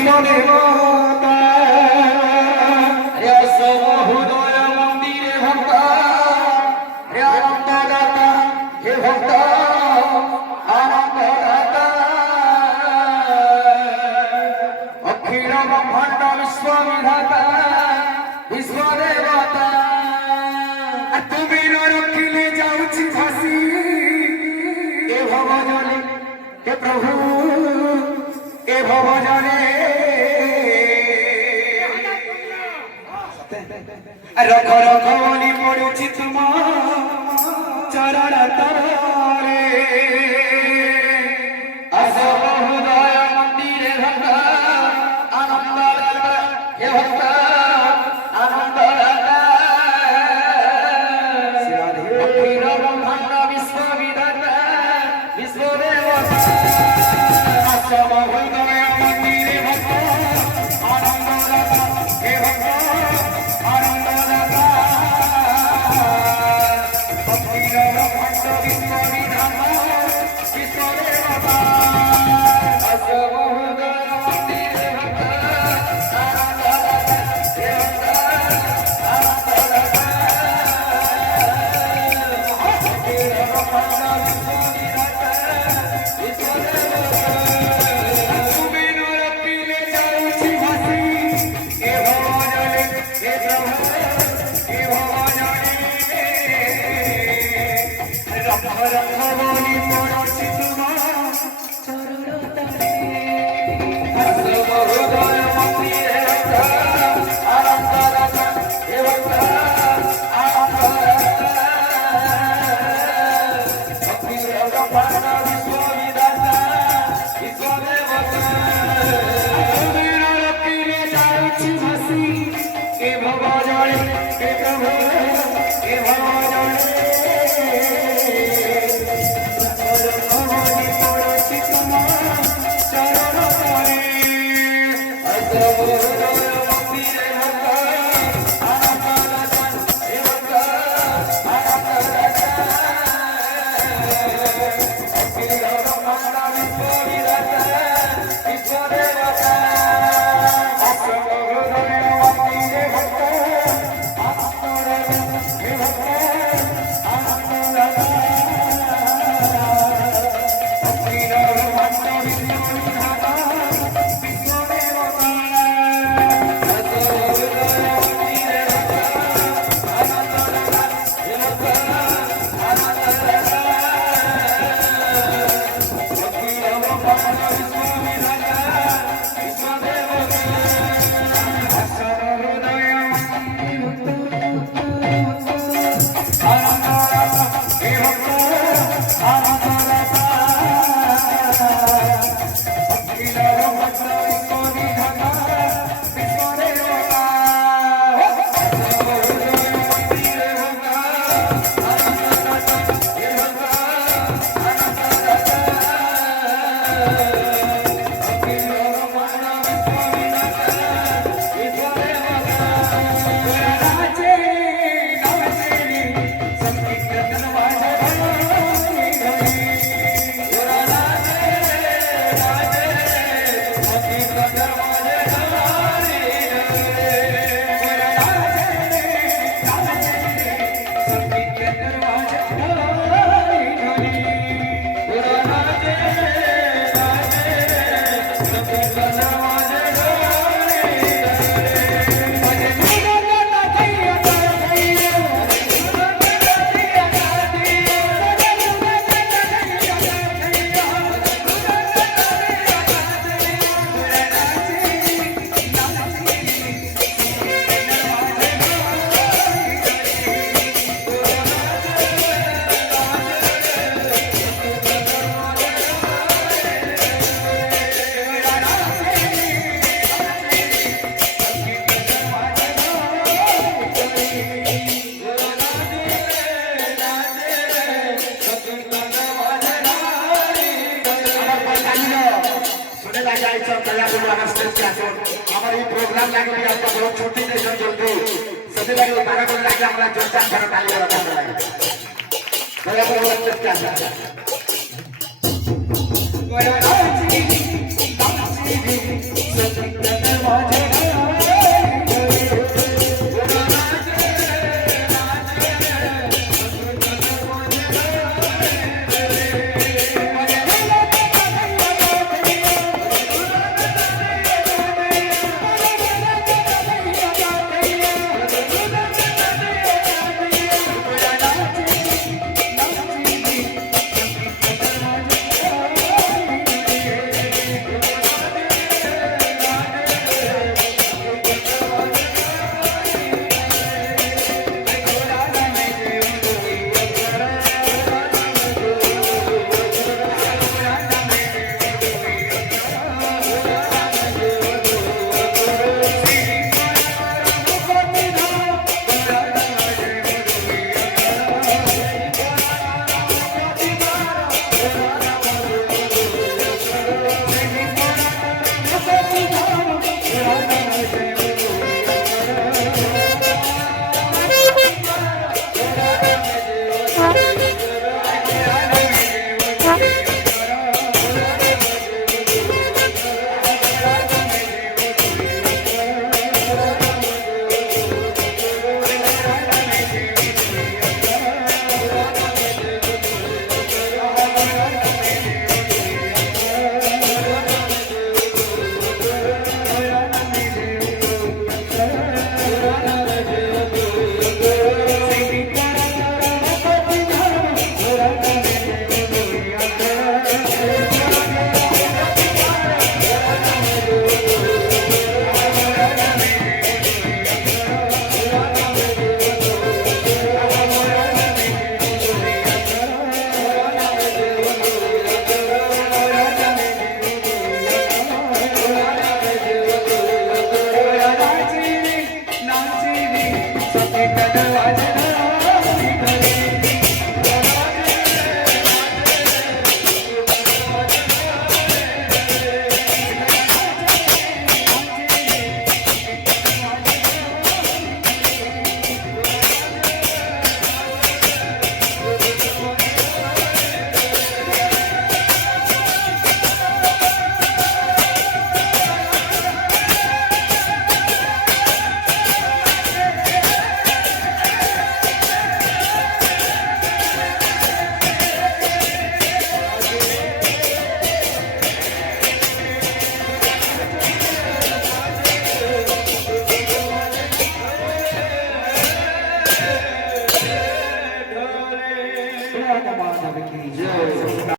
বিশ্বদেবতা রে সমহুদয় মন্দিরে ভক্ত রে আনন্দদাতা হে ভক্ত আনন্দদাতা অখিল ব্রহ্মাণ্ড বিশ্ববিধাতা বিশ্বদেবতা তুমি ন রখিলে যাউছি ভাসি এ ভবজনে হে প্রভু এ ভবজনে রখ রখ বলি পড়ুছি তুম চরণ তলে আস বহুদয় মন্দিরে ভক্ত আনন্দ হে ভক্ত আনন্দ অখিল ব্রহ্মাণ্ড বিশ্ববিধাতা বিশ্বদেবতা আস বহুদয় মন্দিরে ভক্ত আনন্দ হে ভক্ত আনন্দ অখিল ব্রহ্মাণ্ড বিশ্ববিধাতা বিশ্বদেবতা আস বহুদয় মন্দিরে ভক্ত আনন্দ হে ভক্ত আমার এই প্রোগ্রাম লাগে আপনার বহুত ছুটি দেন জলদি সেটি লাগে তারা করে লাগে আমরা জোরদার করে তালি বাজাতে লাগে দয়া করে চেষ্টা আছে